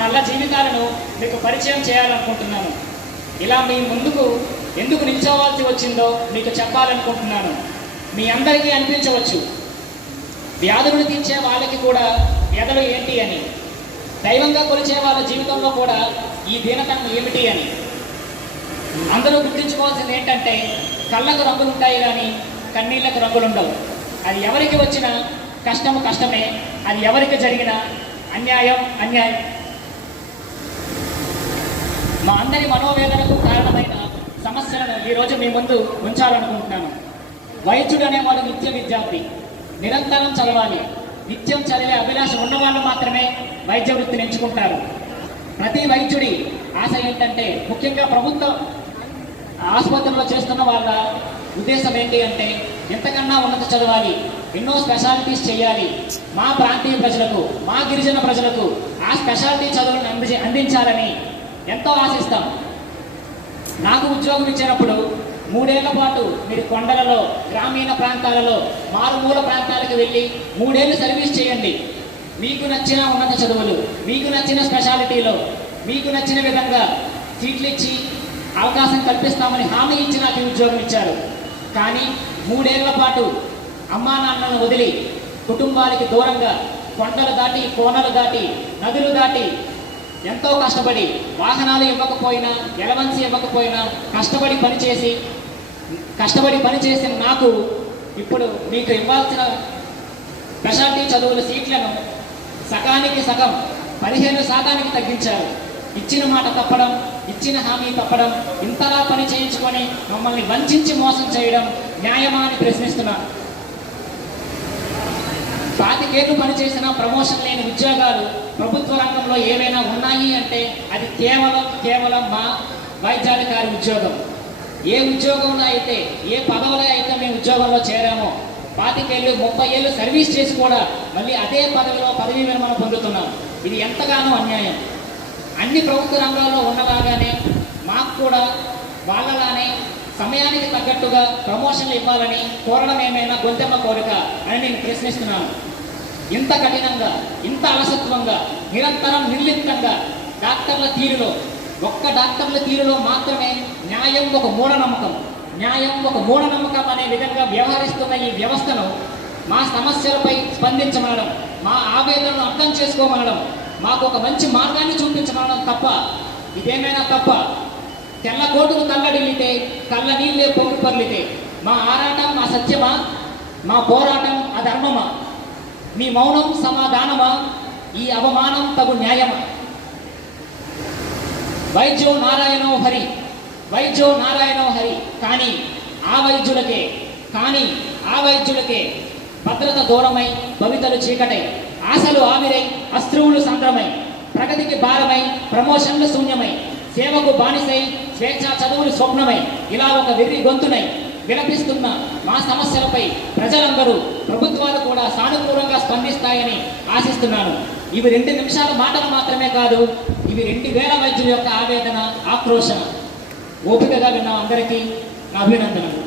నల్ల జీవితాలను మీకు పరిచయం చేయాలనుకుంటున్నాను. ఇలా మీ ముందుకు ఎందుకు నిల్చోవాల్సి వచ్చిందో మీకు చెప్పాలనుకుంటున్నాను. మీ అందరికీ అనిపించవచ్చు, వ్యాధులను తీర్చే వాళ్ళకి కూడా వ్యాధులు ఏంటి అని, దైవంగా కొలిచే వాళ్ళ జీవితంలో కూడా ఈ దీనతనం ఏమిటి అని. అందరూ గుర్తించుకోవాల్సింది ఏంటంటే, కళ్ళకు రంగులు ఉంటాయి కానీ కన్నీళ్లకు రంగులుండవు. అది ఎవరికి వచ్చినా కష్టము కష్టమే, అది ఎవరికి జరిగినా అన్యాయం అన్యాయం. మా అందరి మనోవేదనకు కారణమైన సమస్యలను ఈరోజు మీ ముందు ఉంచాలనుకుంటున్నాను. వైద్యుడు అనేవాడు నిత్య విద్యార్థి, నిరంతరం చదవాలి. నిత్యం చదివే అభిలాష ఉన్నవాళ్ళు మాత్రమే వైద్య వృత్తిని ఎంచుకుంటారు. ప్రతి వైద్యుడి ఆశ ఏంటంటే, ముఖ్యంగా ప్రభుత్వ ఆసుపత్రుల్లో చేస్తున్న వాళ్ళ ఉద్దేశం ఏంటి అంటే, ఎంతకన్నా ఉన్నత చదవాలి, ఎన్నో స్పెషాలిటీస్ చేయాలి, మా ప్రాంతీయ ప్రజలకు, మా గిరిజన ప్రజలకు ఆ స్పెషాలిటీ చదువులను అందించాలని ఎంతో ఆశిస్తాం. నాకు ఉద్యోగం ఇచ్చినప్పుడు 3 ఏళ్ల పాటు మీరు కొండలలో, గ్రామీణ ప్రాంతాలలో, మారుమూల ప్రాంతాలకు వెళ్ళి 3 ఏళ్ళు సర్వీస్ చేయండి. మీకు నచ్చిన ఉన్నత చదువులు, మీకు నచ్చిన స్పెషాలిటీలో, మీకు నచ్చిన విధంగా సీట్లు ఇచ్చి అవకాశం కల్పిస్తామని హామీ ఇచ్చి నాకు ఉద్యోగం ఇచ్చారు. కానీ 3 ఏళ్ల పాటు అమ్మా నాన్నలను వదిలి కుటుంబానికి దూరంగా కొండలు దాటి, కోనలు దాటి, నదులు దాటి ఎంతో కష్టపడి, వాహనాలు ఇవ్వకపోయినా, ఎలవెన్స్ ఇవ్వకపోయినా కష్టపడి పనిచేసిన నాకు ఇప్పుడు మీకు ఇవ్వాల్సిన స్పెషాలిటీ చదువుల సీట్లను సగానికి సగం 15% తగ్గించారు. ఇచ్చిన మాట తప్పడం, ఇచ్చిన హామీ తప్పడం, ఇంతలా పని చేయించుకొని మమ్మల్ని వంచి మోసం చేయడం న్యాయమా అని ప్రశ్నిస్తున్నాను. 25 ఏళ్ళు పనిచేసిన ప్రమోషన్ లేని ఉద్యోగాలు ప్రభుత్వ రంగంలో ఏవైనా ఉన్నాయి అంటే అది కేవలం మా వైద్యాధికారి ఉద్యోగం. ఏ ఉద్యోగంలో అయితే, ఏ పదవిలో అయితే మేము ఉద్యోగంలో చేరామో 25 ఏళ్ళు 30 ఏళ్ళు సర్వీస్ చేసి కూడా మళ్ళీ అదే పదవిలో పదవీ విరమణ పొందుతున్నాం. ఇది ఎంతగానో అన్యాయం. అన్ని ప్రభుత్వ రంగాల్లో ఉన్నలాగానే మాకు కూడా వాళ్ళలానే సమయానికి తగ్గట్టుగా ప్రమోషన్లు ఇవ్వాలని కోరడం ఏమైనా గొంతెమ్మ కోరిక అని నేను ప్రశ్నిస్తున్నాను. ఇంత కఠినంగా, ఇంత అలసత్వంగా, నిరంతరం నిర్లిప్తంగా డాక్టర్ల తీరులో మాత్రమే న్యాయం ఒక మూఢనమ్మకం అనే విధంగా వ్యవహరిస్తున్న ఈ వ్యవస్థను మా సమస్యలపై స్పందించమనడం, మా ఆవేదనను అర్థం చేసుకోమనడం, మాకు ఒక మంచి మార్గాన్ని చూపించమనడం తప్ప ఇదేమైనా తప్ప. తెల్ల కోటుకు తల్లడిల్లితే, కళ్ళ నీళ్ళే పొగిపర్లితే మా ఆరాటం అసత్యమా, మా పోరాటం అధర్మమా? మీ మౌనం సమాధానమా, ఈ అవమానం తగు న్యాయమా? వైద్యో నారాయణో హరి. కానీ ఆ వైద్యులకే భద్రత దూరమై, భవితలు చీకటై, ఆశలు ఆవిరై, అస్త్రువులు సంద్రమై, ప్రగతికి భారమై, ప్రమోషన్లు శూన్యమై, సేవకు బానిసై, స్వేచ్ఛా చదువులు స్వప్నమై, ఇలా ఒక వెర్రి గొంతునై విలపిస్తున్న మా సమస్యలపై ప్రజలందరూ, ప్రభుత్వాలు కూడా సానుకూలంగా స్పందిస్తాయని ఆశిస్తున్నాను. ఇవి 2 నిమిషాల మాటలు మాత్రమే కాదు, ఇవి 2000 వైద్యుల యొక్క ఆవేదన, ఆక్రోశం. ఓపికగా విన్న అందరికీ నా అభినందనలు.